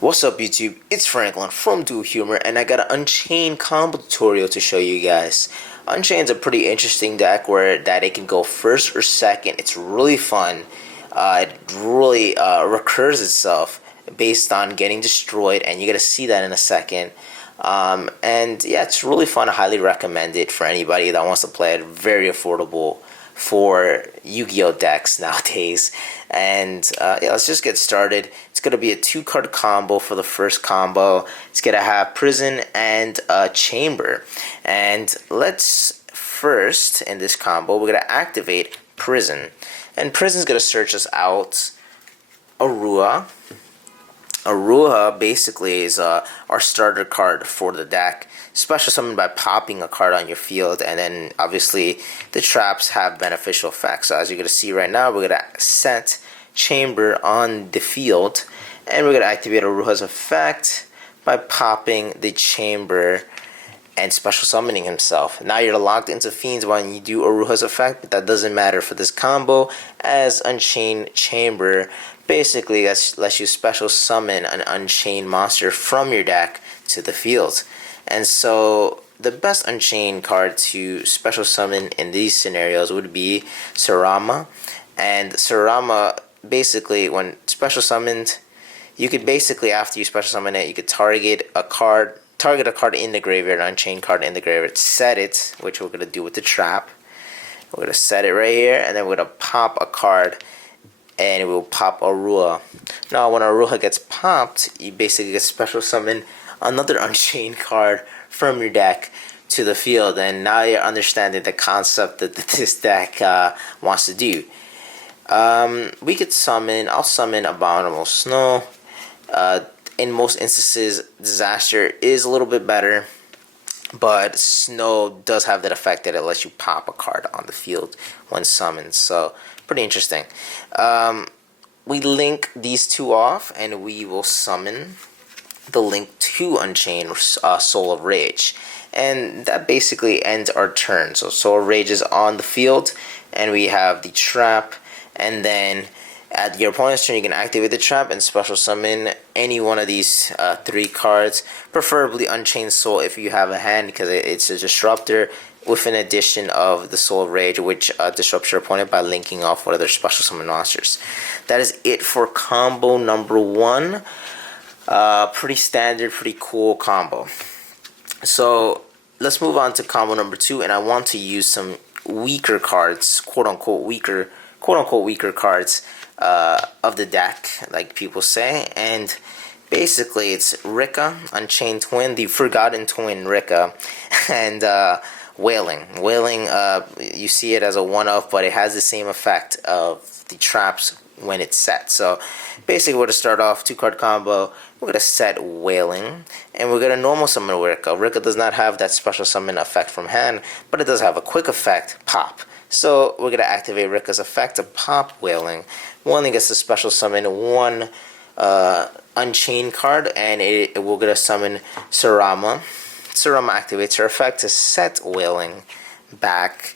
What's up YouTube, it's Franklin from Duel Humor, and I got an Unchained Combo tutorial to show you guys. Unchained's a pretty interesting deck where it can go first or second. It's really fun. It really recurs itself based on getting destroyed, and you're going to see that in a second. And yeah, it's really fun. I highly recommend it for anybody that wants to play it. Very affordable for Yu-Gi-Oh decks nowadays. And yeah, let's just get started. It's going to be a 2-card combo for the first combo. It's going to have Prison and Chamber. And let's first, in this combo, we're going to activate Prison. And Prison's going to search us out Arua. Arua basically is our starter card for the deck. Special summon by popping a card on your field, and then obviously the traps have beneficial effects. So as you're going to see right now, we're going to set Chamber on the field, and we're going to activate Aruha's effect by popping the Chamber and special summoning himself. Now you're locked into Fiends when you do Aruha's effect, but that doesn't matter for this combo, as Unchained Chamber basically lets you special summon an Unchained monster from your deck to the field. And so the best Unchained card to special summon in these scenarios would be Sarama. And Sarama, basically, when special summoned, you could basically, after you special summon it, you could target a card in the graveyard, an Unchained card in the graveyard, set it, which we're going to do with the trap. We're going to set it right here, and then we're going to pop a card, and it will pop Arua. Now, when Arua gets popped, you basically get special summon another Unchained card from your deck to the field, and now you're understanding the concept that this deck wants to do. We could summon, I'll summon Abominable Snow. In most instances, Disaster is a little bit better, but Snow does have that effect that it lets you pop a card on the field when summoned, so pretty interesting. We link these two off, and we will summon the link to Unchained Soul of Rage, and that basically ends our turn. So Soul of Rage is on the field, and we have the trap, and then at your opponent's turn you can activate the trap and special summon any one of these 3 cards, preferably Unchained Soul if you have a hand, because it's a disruptor with an addition of the Soul of Rage, which disrupts your opponent by linking off one of their special summon monsters. That is it for combo number 1. Pretty standard, pretty cool combo. So let's move on to combo number 2, and I want to use some weaker cards, quote unquote weaker cards of the deck, like people say. And basically it's Rika, Unchained Twin, the Forgotten Twin Rika, and Wailing. Wailing, you see it as a one-off, but it has the same effect of the traps when it's set. So basically we're going to start off 2-card combo. We're going to set Wailing, and we're going to normal summon Rika. Rika does not have that special summon effect from hand, but it does have a quick effect, pop. So we're going to activate Rika's effect to pop Wailing. Wailing gets to special summon 1 Unchained card, and we're going to summon Sarama. Sarama activates her effect to set Wailing back,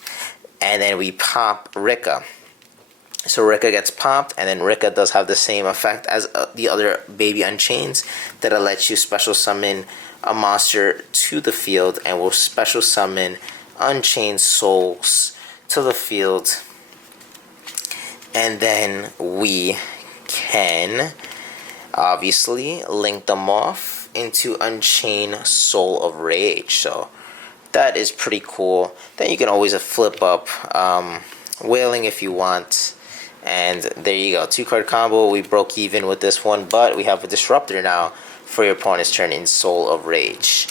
and then we pop Rika. So Rika gets popped, and then Rika does have the same effect as the other baby Unchains, that it lets you special summon a monster to the field, and will special summon Unchained Souls to the field. And then we can obviously link them off into Unchained Soul of Rage. So that is pretty cool. Then you can always flip up Wailing if you want. And there you go, 2-card combo. We broke even with this one, but we have a disruptor now for your opponent's turn in Soul of Rage.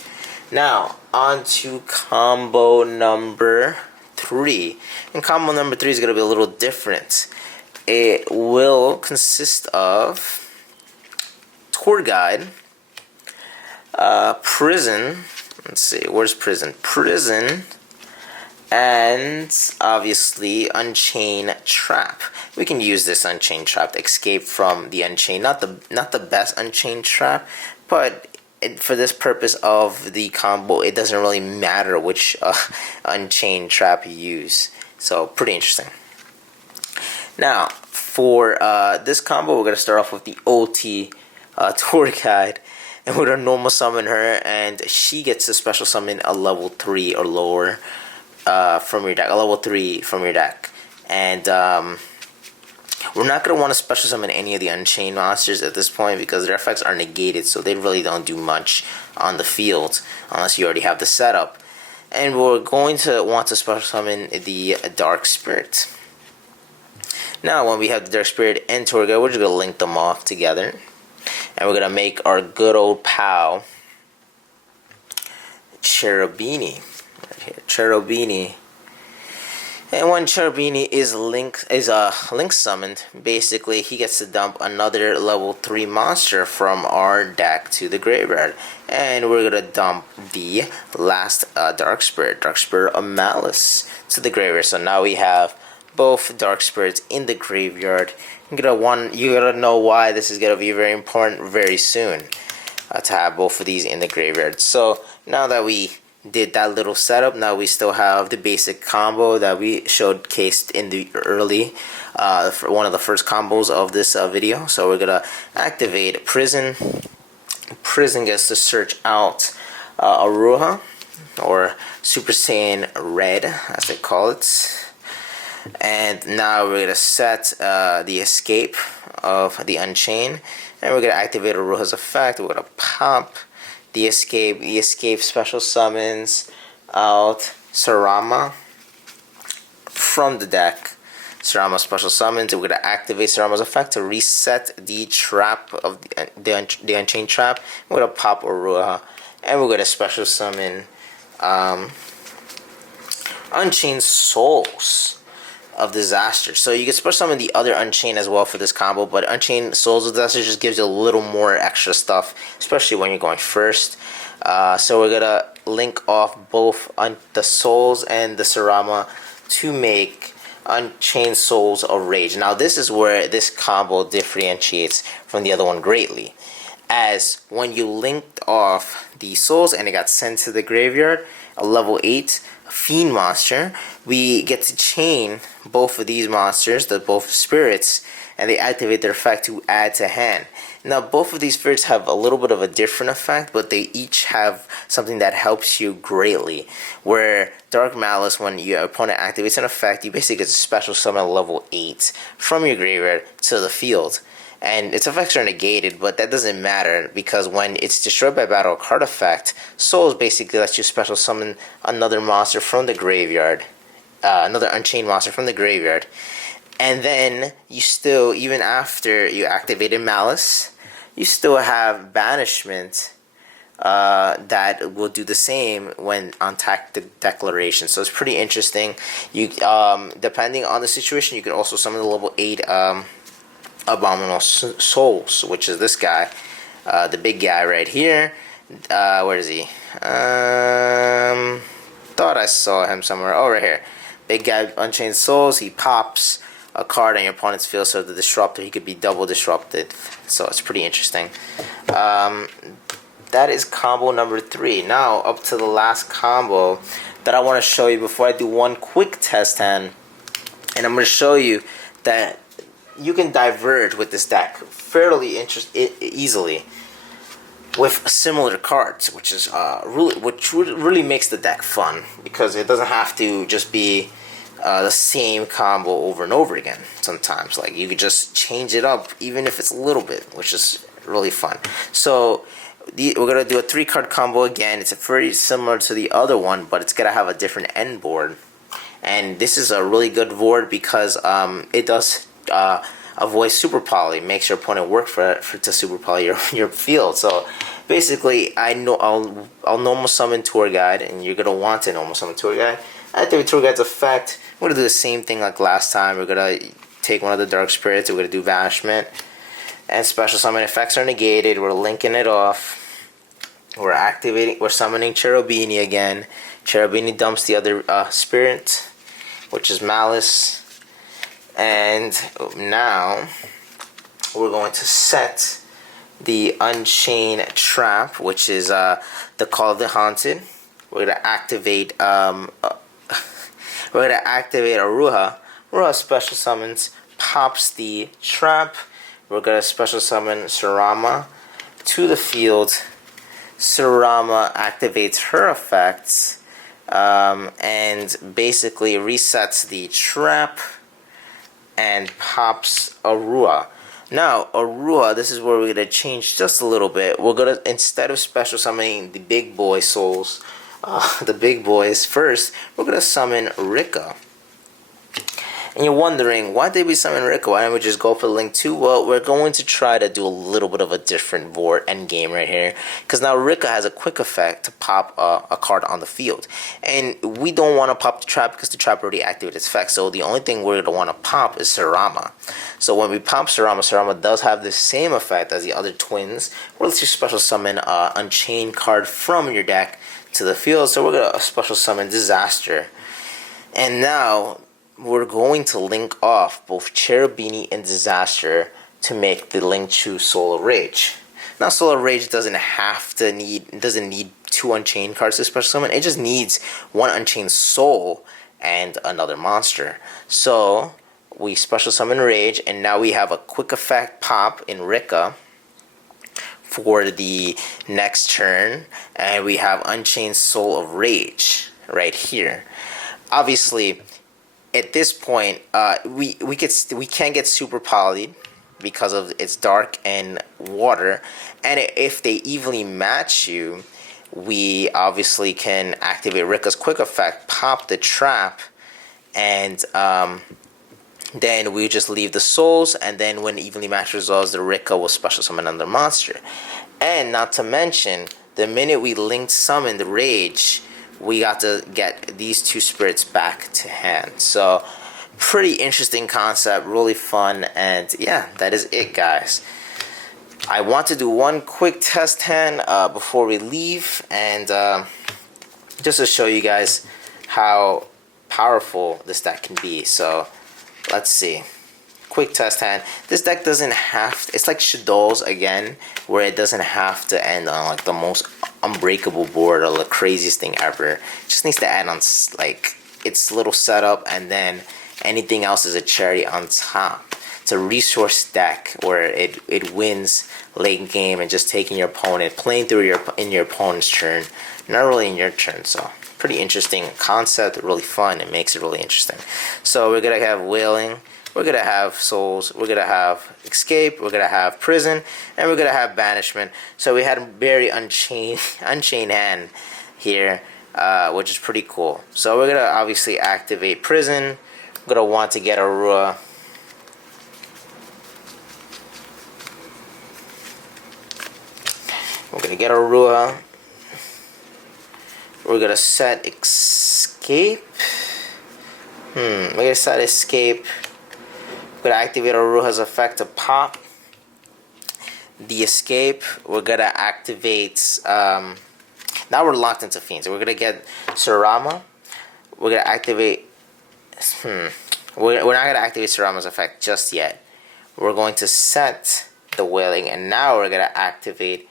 Now, on to combo number 3. And combo number 3 is going to be a little different. It will consist of Tour Guide, Prison, let's see, where's Prison? Prison, and obviously Unchained Trap. We can use this Unchained Trap to escape from the Unchained. Not the best Unchained Trap, but for this purpose of the combo, it doesn't really matter which Unchained Trap you use. So pretty interesting. Now, for this combo, we're going to start off with the OT tour guide. And we're going to normal summon her, and she gets to special summon a level 3 or lower from your deck. A level 3 from your deck. And we're not going to want to special summon any of the Unchained monsters at this point because their effects are negated, so they really don't do much on the field unless you already have the setup. And we're going to want to special summon the Dark Spirit. Now, when we have the Dark Spirit and Tour Guide, we're just going to link them off together. And we're going to make our good old pal, Cherubini. Right here, Cherubini. And when Cherubini is link summoned, basically he gets to dump another level 3 monster from our deck to the graveyard. And we're going to dump the last Dark Spirit of Malice, to the graveyard. So now we have both Dark Spirits in the graveyard. You're gonna know why this is gonna be very important very soon, to have both of these in the graveyard. So now that we did that little setup, now we still have the basic combo that we showcased in the early for one of the first combos of this video. So we're gonna activate Prison. Prison gets to search out Aruha, or Super Saiyan Red as they call it. And now we're going to set the escape of the Unchained. And we're going to activate Aruha's effect. We're going to pop the escape. The escape special summons out Sarama from the deck. Sarama special summons. And we're going to activate Sarama's effect to reset the trap of the Unchained trap. We're going to pop Aruha. And we're going to special summon Unchained Souls of Disaster. So you can special summon the other Unchained as well for this combo, but Unchained Souls of Disaster just gives you a little more extra stuff, especially when you're going first. So we're gonna link off both the Souls and the Sarama to make Unchained Souls of Rage. Now this is where this combo differentiates from the other one greatly, as when you linked off the Souls and it got sent to the graveyard, a level 8 Fiend monster, we get to chain both of these monsters, both spirits, and they activate their effect to add to hand. Now both of these spirits have a little bit of a different effect, but they each have something that helps you greatly. Where Dark Malice, when your opponent activates an effect, you basically get to special summon a level 8 from your graveyard to the field. And its effects are negated, but that doesn't matter because when it's destroyed by battle card effect, Souls basically lets you special summon another monster from the graveyard, another Unchained monster from the graveyard, and then you still, even after you activated Malice, you still have Banishment that will do the same when on Tactic Declaration. So it's pretty interesting. You depending on the situation, you can also summon the level 8 Abominable Souls, which is this guy, the big guy right here. Where is he? Thought I saw him somewhere. Oh, right here. Big guy, Unchained Souls. He pops a card on your opponent's field, so the disruptor, he could be double disrupted. So it's pretty interesting. That is combo number 3. Now up to the last combo that I want to show you before I do one quick test hand, and I'm going to show you that you can diverge with this deck fairly easily with similar cards, which is really makes the deck fun because it doesn't have to just be the same combo over and over again. Sometimes, like, you could just change it up, even if it's a little bit, which is really fun. So we're gonna do a 3-card combo again. It's very similar to the other one, but it's gonna have a different end board. And this is a really good board because it does avoid super poly, makes your opponent work to super poly your field. So basically, I'll normal summon Tour Guide, and you're gonna want to normal summon Tour Guide. Activate Tour Guide's effect. We're gonna do the same thing like last time. We're gonna take one of the Dark Spirits. We're gonna do Banishment, and special summon effects are negated. We're linking it off. We're summoning Cherubini again. Cherubini dumps the other spirit, which is Malice. And now we're going to set the Unchained Trap, which is the Call of the Haunted. We're gonna activate Aruha. Aruha special summons pops the trap. We're gonna special summon Sarama to the field. Sarama activates her effects and basically resets the trap and pops Arua. Now, Arua, this is where we're going to change just a little bit. We're going to, instead of special summoning the big boy souls, the big boys first, we're going to summon Rika. And you're wondering, why did we summon Rika? Why don't we just go for Link 2? Well, we're going to try to do a little bit of a different board endgame right here. Because now Rika has a quick effect to pop a card on the field. And we don't want to pop the trap because the trap already activated its effect. So the only thing we're going to want to pop is Sarama. So when we pop Sarama, Sarama does have the same effect as the other twins. We'll let you special summon an Unchained card from your deck to the field. So we're going to special summon Disaster. And now we're going to link off both Cherubini and Disaster to make the Link 2 Soul of Rage. Now, Soul of Rage doesn't need two Unchained cards to special summon. It just needs one Unchained Soul and another monster. So we special summon Rage, and now we have a quick effect pop in Rika for the next turn, and we have Unchained Soul of Rage right here. Obviously, at this point, we can't get super polyed because of its dark and water, and if they evenly match you, we obviously can activate Rika's quick effect, pop the trap, and then we just leave the souls, and then when evenly matched resolves, the Rika will special summon another monster. And not to mention, the minute we linked summon the Rage, we got to get these two spirits back to hand. So pretty interesting concept, really fun, and yeah, that is it, guys. I want to do one quick test hand before we leave, and just to show you guys how powerful this deck can be. So let's see. Quick test hand. This deck doesn't have to, it's like Shadow's again, where it doesn't have to end on like the most unbreakable board or the craziest thing ever. It just needs to add on like its little setup, and then anything else is a cherry on top. It's a resource deck where it wins late game and just taking your opponent, playing through in your opponent's turn, not really in your turn. So pretty interesting concept, really fun. It makes it really interesting. So we're gonna have Wailing, we're gonna have Souls, we're gonna have Escape, we're gonna have Prison, and we're gonna have Banishment. So we had a very unchained hand here, which is pretty cool. So we're gonna obviously activate Prison. We're gonna want to get Arua. We're gonna get Arua. We're gonna set Escape. We're gonna set Escape. We're gonna activate Aruha's effect to pop the Escape. We're gonna activate. Now we're locked into Fiends. We're gonna get Sarama. We're gonna activate. We're not gonna activate Sarama's effect just yet. We're going to set the Wailing, and now we're gonna activate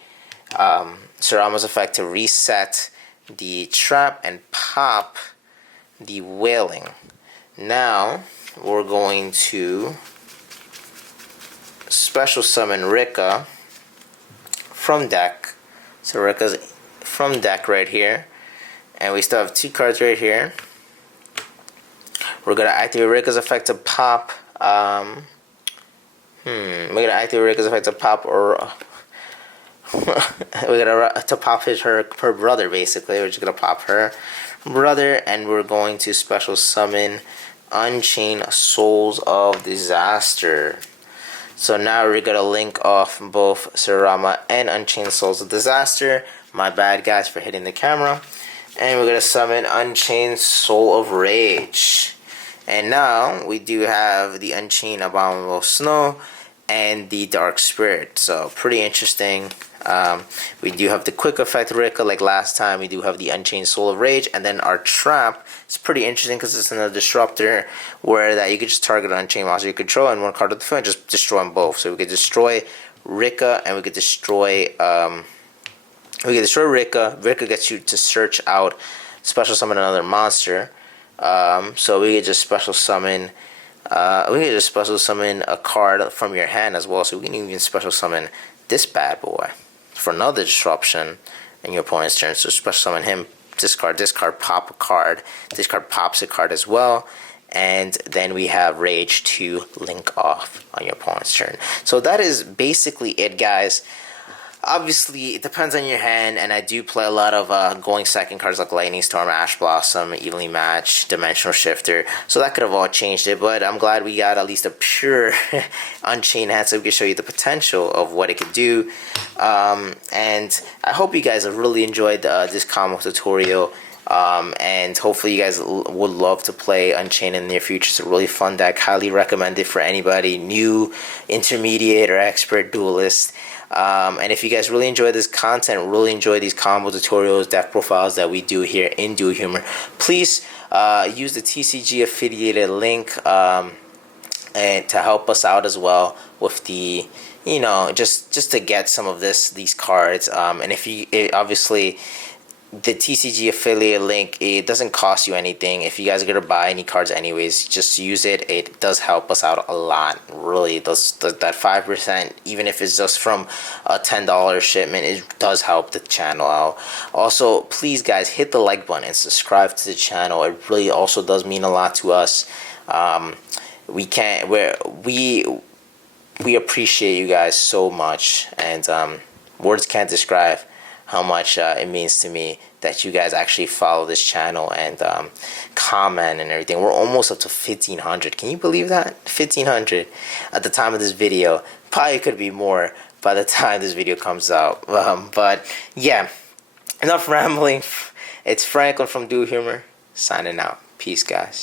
Sarama's effect to reset the trap and pop the Wailing. Now we're going to special summon Rika from deck. So Rika's from deck right here, and we still have two cards right here. We're gonna activate Rika's effect to pop. We're gonna activate Rika's effect to pop, or we're gonna to pop her brother. Basically, we're just gonna pop her brother, and we're going to special summon Unchained Souls of Disaster. So now we're gonna link off both Sarama and Unchained Souls of Disaster. My bad, guys, for hitting the camera. And we're gonna summon Unchained Soul of Rage. And now we do have the Unchained Abominable Snow and the Dark Spirit. So pretty interesting. We do have the quick effect Rika like last time. We do have the Unchained Soul of Rage, and then our trap is pretty interesting because it's another disruptor where that you could just target an Unchained monster you control and one card of the field and just destroy them both. So we could destroy Rika, and we could destroy Rika. Rika gets you to search out, special summon another monster. So we could just special summon We can just special summon a card from your hand as well. So we can even special summon this bad boy for another disruption in your opponent's turn. So special summon him, discard, pop a card. This card pops a card as well. And then we have Rage to link off on your opponent's turn. So that is basically it, guys. Obviously, it depends on your hand, and I do play a lot of going second cards like Lightning Storm, Ash Blossom, Evenly Match, Dimensional Shifter, so that could have all changed it, but I'm glad we got at least a pure Unchained hand so we can show you the potential of what it could do. And I hope you guys have really enjoyed this combo tutorial. And hopefully you guys would love to play Unchained in the near future. It's a really fun deck. Highly recommend it for anybody new, intermediate, or expert duelist. And if you guys really enjoy this content, really enjoy these combo tutorials, deck profiles that we do here in Duel Humor, please use the TCG affiliated link and to help us out as well with the, you know, just to get some of these cards. And if you obviously, the TCG affiliate link, it doesn't cost you anything. If you guys are gonna buy any cards anyways, just use it. It does help us out a lot. Really, that 5%, even if it's just from a $10 shipment, it does help the channel out. Also, please guys, hit the like button and subscribe to the channel. It really also does mean a lot to us. We appreciate you guys so much, and words can't describe how much it means to me that you guys actually follow this channel and comment and everything. We're almost up to 1,500. Can you believe that? 1,500 at the time of this video. Probably could be more by the time this video comes out. But yeah, enough rambling. It's Franklin from Duel Humor signing out. Peace, guys.